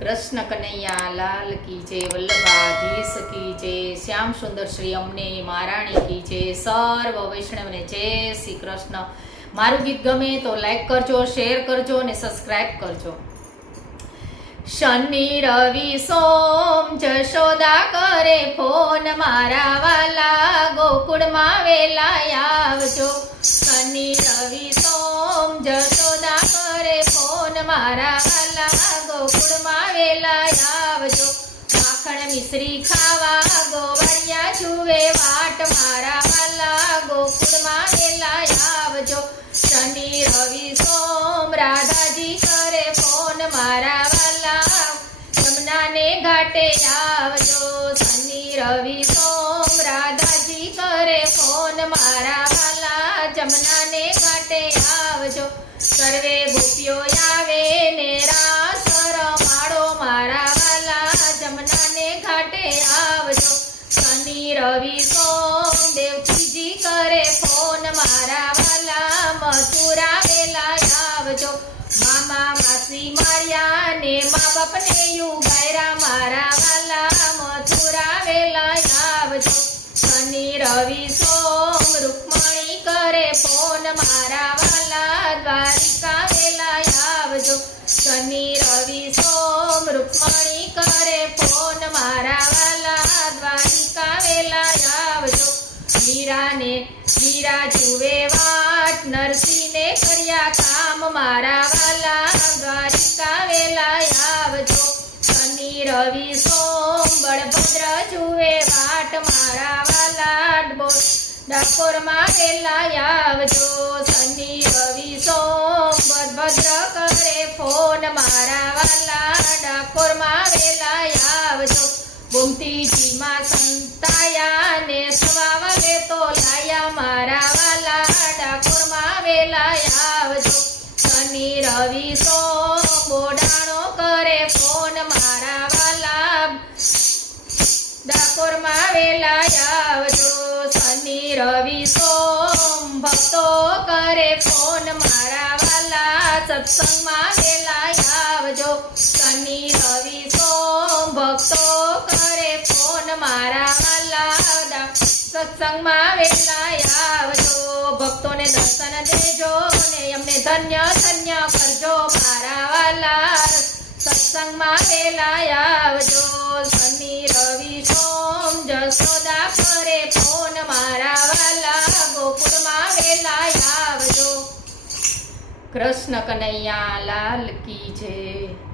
कृष्ण कन्हैया लाल की जय, वल्लभाधीश की जय, श्याम सुंदर श्री अम्ने महाराणी की जय, सर्व वैष्णव ने जय श्री कृष्ण। मारू गीत गमे तो लाइक करजो, शेर करजो ने सब्सक्राइब करजो। शनि रवि सोम जशोदा करे फोन, मारा वाला गोकुळ में वेला आवजो। शनि रवि सोम जशोदा करे फोन, मारा वाला गोकुळ में वेला आवजो। माखण मिश्री खावा गोवरिया जुए वाट, मारा वाला गोकुळ में वेला आवजो। शनि रवि सोम राधाजी करे फोन, मारा वाला यमुना ने घाटे आवजो। शनि रवि सोम राधाजी करे फोन, मारा वाला जमुना ने घाटे आवजो। सर्वे गोपियो आवे ने रास रमाड़ो, मारा वाला जमुना ने घाटे आवजो। शनि रवि सोम देवकीजी करे फोन, मारा वाला मथुरा वेला आवजो। मामा मासी मारिया ने माँ बाप ने युगायरा, मारा वाला मथुरा वेला आवजो। शनि रवि सोम रुक्मणी करे फोन, मारा वाला द्वारिका वेला आवजो। शनि रवि सोम रुक्मणी करे फोन, मारा वाला द्वारिका वेला आवजो। मीरा जुए वाट नरसिंह ने कर्या काम, मारा वाला द्वारिका वेला आवजो। शनि रवि सोम बलभद्र जुए वाट, मारा वाला डाकोर में वेला आवजो। शनि रवि सोम बलभद्र करे फोन, मारा वाला डाकोर में वेला आवजो। गोमतीजी मां संताया ने सवा वागे तो लाया, मारा वाला डाकोर में वेला आवजो। शनि रवि सोम बोडाणो करे फोन, मारा वाला डाकोर में वेला आवजो। शनि रवि सोम भक्तो करे फोन, मारा वाला सत्संग में वेला आवजो। शनि रवि सोम भक्तो करे फोन, मारा वाला सत्संग में वेला आवजो। भक्तों ने दर्शन देजो ने अमने धन्य धन्य करजो, मारा वाला सत्संग में वेला आवजो। शनि रवि सोम जशोदा करे फोन, मारा वाला गोकुळ में वेला आवजो। कृष्ण कन्हैया लाल की जय।